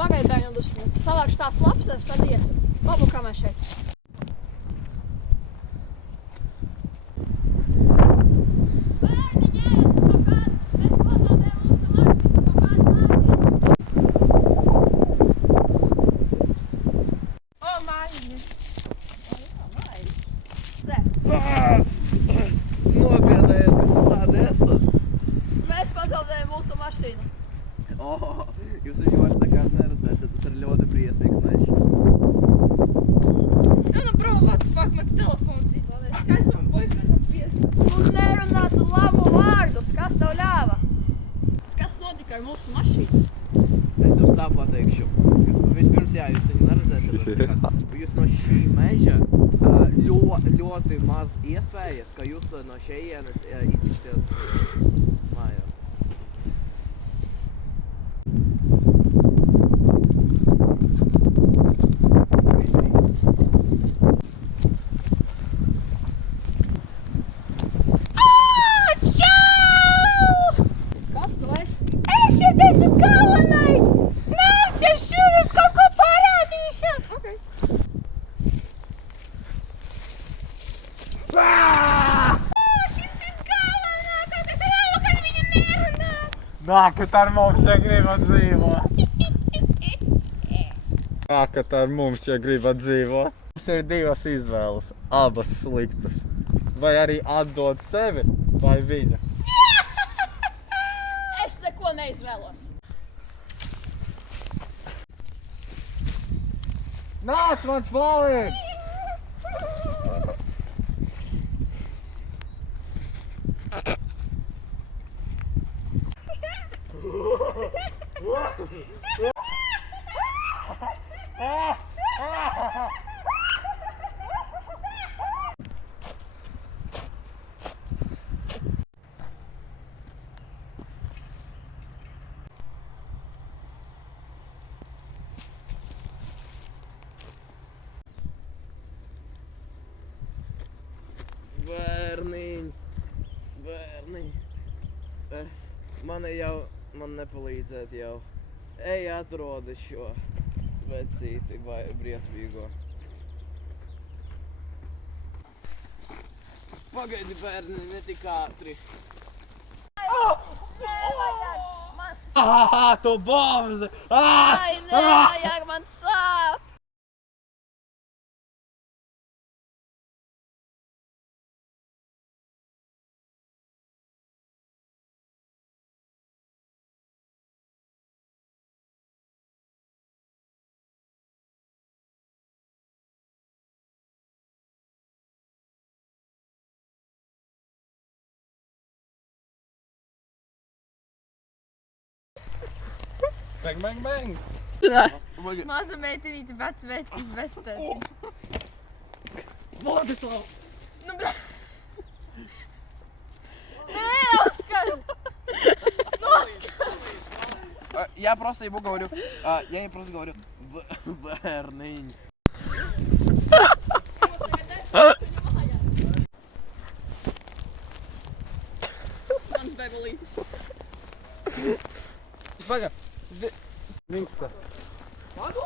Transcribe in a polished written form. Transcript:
Pagaid, bērni, Luškiņa. Savākšu tās lapsnes, tad iesim. Pabukā mēs šeit. Nobiedējiet, kas tādi esat? Mēs pazaudējam mūsu mašīnu. Jūs viņu vairs nekad neredzēsiet, tas ir ļoti briesmīgs mežs. Nu, bro, what the fuck, man telefons izlādēs. Kā es man boyfriendam piesmu? Nu nerunā tu labu vārdus, kas tev ļāva? Kas notika ar mūsu mašīnu? Es jums tā pateikšu. Vispirms, jā, jūs viņu neredzēsiet vairs nekad. Jūs no šī meža ļoti maz iespējas, ka jūs no šejienes iztiksiet mājās. Kas tu esi? Es šeit esmu galvenais! Nācies šur, es kaut ko parādīšos! Okay. Šis viss galvenākais, es labāk ar viņu nerunāt! Nākat ar mums, ja gribat dzīvot. Nākat ar mums, ja gribat dzīvot. Mums ir divas izvēles, abas sliktas. Vai arī atdot sevi, vai viņu. Es neko neizvēlos. Nāc, mans palīdz! Bērniņ. Man nepalīdzēt jau. Ej atrodi šo vecīti vai briesmīgo. Pagaidi, bērni, ne tik ātri. Tu bomzi! Ai, nevajag, man sāp! Bang, bang, bang! Maza meitenīte, vecs vecis, vectētiņš. Владислав! Nu, bra... Nē, Oskar! Я просто ему говорю, bērniņ. Mans bebelītis. Paga! Viņš tā. Pago?